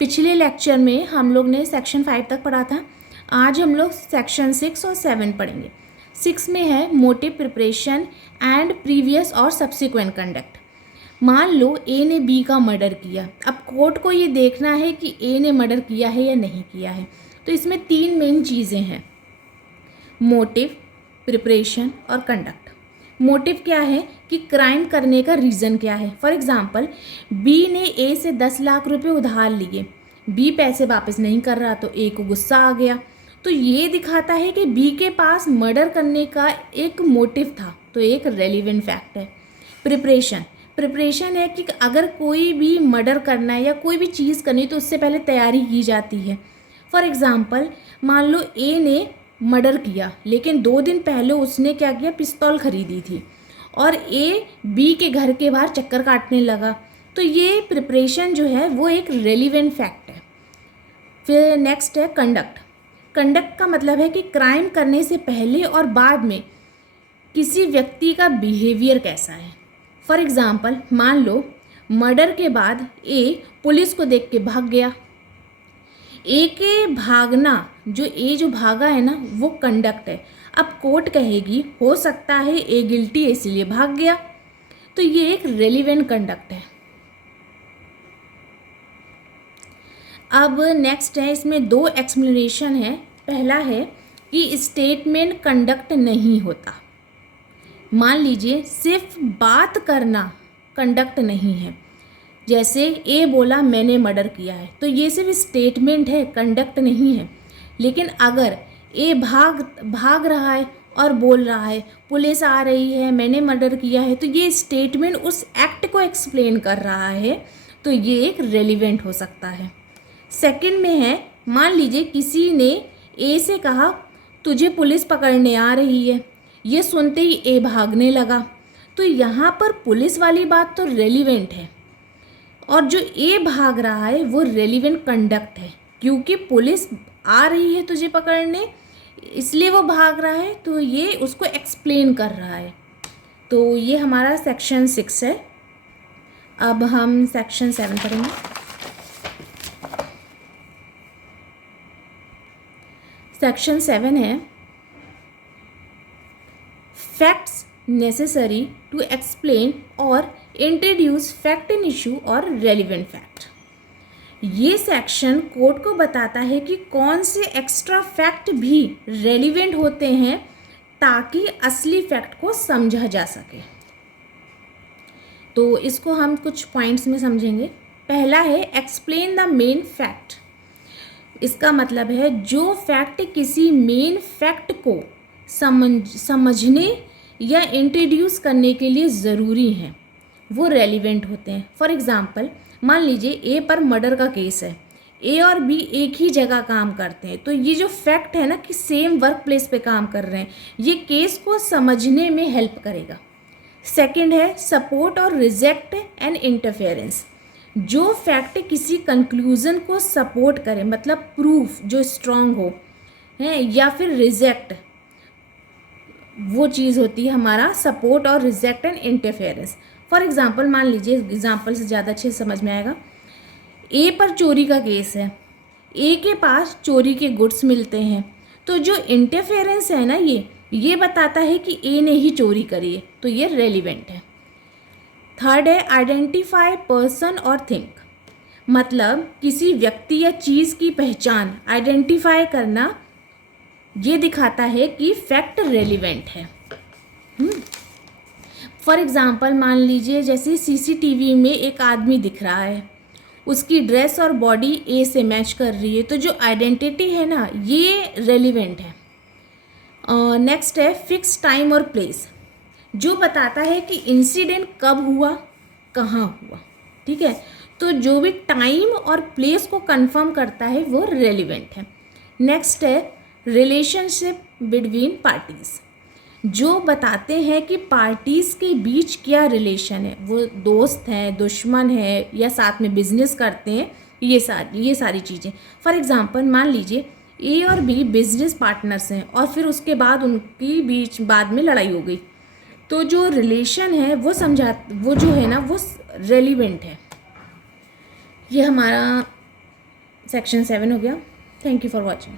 पिछले लेक्चर में हम लोग ने सेक्शन 5 तक पढ़ा था। आज हम लोग सेक्शन 6 और 7 पढ़ेंगे। 6 में है मोटिव, प्रिपरेशन एंड प्रीवियस और सब्सिक्वेंट कंडक्ट। मान लो ए ने बी का मर्डर किया। अब कोर्ट को ये देखना है कि ए ने मर्डर किया है या नहीं किया है। तो इसमें 3 मेन चीज़ें हैं, मोटिव, प्रिपरेशन और कंडक्ट। मोटिव क्या है कि क्राइम करने का रीज़न क्या है। फॉर एग्जांपल, बी ने ए से 10 लाख रुपए उधार लिए, बी पैसे वापस नहीं कर रहा तो ए को गुस्सा आ गया। तो ये दिखाता है कि बी के पास मर्डर करने का एक मोटिव था, तो एक रेलिवेंट फैक्ट है। प्रिपरेशन है कि अगर कोई भी मर्डर करना है या कोई भी चीज़ करनी है तो उससे पहले तैयारी की जाती है। फॉर एग्ज़ाम्पल, मान लो ए ने मर्डर किया, लेकिन 2 दिन पहले उसने क्या किया, पिस्तौल खरीदी थी और ए बी के घर के बाहर चक्कर काटने लगा। तो ये प्रिपरेशन जो है वो एक रेलिवेंट फैक्ट है। फिर नेक्स्ट है कंडक्ट। कंडक्ट का मतलब है कि क्राइम करने से पहले और बाद में किसी व्यक्ति का बिहेवियर कैसा है। फॉर एग्ज़ाम्पल, मान लो मर्डर के बाद ए पुलिस को देख के भाग गया। ए के भागना, जो भागा है ना, वो कंडक्ट है। अब कोर्ट कहेगी हो सकता है ए गिल्टी है इसलिए भाग गया, तो ये एक रेलिवेंट कंडक्ट है। अब नेक्स्ट है, इसमें 2 एक्सप्लेनेशन है। पहला है कि स्टेटमेंट कंडक्ट नहीं होता। मान लीजिए सिर्फ बात करना कंडक्ट नहीं है। जैसे ए बोला मैंने मर्डर किया है, तो ये सिर्फ स्टेटमेंट है, कंडक्ट नहीं है। लेकिन अगर ए भाग रहा है और बोल रहा है पुलिस आ रही है, मैंने मर्डर किया है, तो ये स्टेटमेंट उस एक्ट को एक्सप्लेन कर रहा है, तो ये एक रेलिवेंट हो सकता है। सेकंड में है, मान लीजिए किसी ने ए से कहा तुझे पुलिस पकड़ने आ रही है, ये सुनते ही ए भागने लगा, तो यहाँ पर पुलिस वाली बात तो रेलिवेंट है और जो ए भाग रहा है वो रेलिवेंट कंडक्ट है, क्योंकि पुलिस आ रही है तुझे पकड़ने इसलिए वो भाग रहा है, तो ये उसको एक्सप्लेन कर रहा है। तो ये हमारा सेक्शन 6 है। अब हम सेक्शन 7 पढ़ेंगे। सेक्शन 7 है फैक्ट्स नेसेसरी टू एक्सप्लेन और इंट्रोड्यूस फैक्ट इन इशू और रेलिवेंट फैक्ट। ये सेक्शन कोर्ट को बताता है कि कौन से एक्स्ट्रा फैक्ट भी रेलिवेंट होते हैं ताकि असली फैक्ट को समझा जा सके। तो इसको हम कुछ पॉइंट्स में समझेंगे। पहला है एक्सप्लेन द मेन फैक्ट। इसका मतलब है जो फैक्ट किसी मेन फैक्ट को समझने या इंट्रोड्यूस करने के लिए ज़रूरी हैं, वो रेलिवेंट होते हैं। फॉर एग्ज़ाम्पल, मान लीजिए ए पर मर्डर का केस है, ए और बी एक ही जगह काम करते हैं, तो ये जो फैक्ट है ना कि सेम वर्क प्लेस पे काम कर रहे हैं, ये केस को समझने में हेल्प करेगा। सेकंड है सपोर्ट और रिजेक्ट एंड इंटरफेरेंस। जो फैक्ट किसी कंक्लूज़न को सपोर्ट करे, मतलब प्रूफ जो स्ट्रांग हो है, या फिर रिजेक्ट, वो चीज़ होती है हमारा सपोर्ट और reject and interference. For example, मान लीजिए एग्जाम्पल से ज़्यादा अच्छे से समझ में आएगा। ए पर चोरी का केस है, ए के पास चोरी के गुड्स मिलते हैं, तो जो इंटरफेरेंस है ना, ये बताता है कि ए ने ही चोरी करी है, तो ये रेलिवेंट है। थर्ड है आइडेंटिफाई पर्सन और थिंग। मतलब किसी व्यक्ति या चीज़ की पहचान, आइडेंटिफाई करना, ये दिखाता है कि फैक्ट रेलिवेंट है। फॉर एग्ज़ाम्पल, मान लीजिए जैसे सीसीटीवी में एक आदमी दिख रहा है, उसकी ड्रेस और बॉडी ए से मैच कर रही है, तो जो आइडेंटिटी है ना, ये रेलिवेंट है। नेक्स्ट है फिक्स टाइम और प्लेस, जो बताता है कि इंसिडेंट कब हुआ, कहाँ हुआ। ठीक है, तो जो भी टाइम और प्लेस को कंफर्म करता है वो रेलिवेंट है। नेक्स्ट है रिलेशनशिप बिटवीन पार्टीज़, जो बताते हैं कि पार्टीज़ के बीच क्या रिलेशन है, वो दोस्त हैं, दुश्मन है, या साथ में बिजनेस करते हैं, ये सारी चीज़ें। फॉर एग्ज़ाम्पल, मान लीजिए ए और बी बिजनेस पार्टनर्स हैं और फिर उसके बाद उनकी बीच बाद में लड़ाई हो गई, तो जो रिलेशन है वो जो है ना वो रेलिवेंट है। ये हमारा सेक्शन 7 हो गया। Thank you for watching.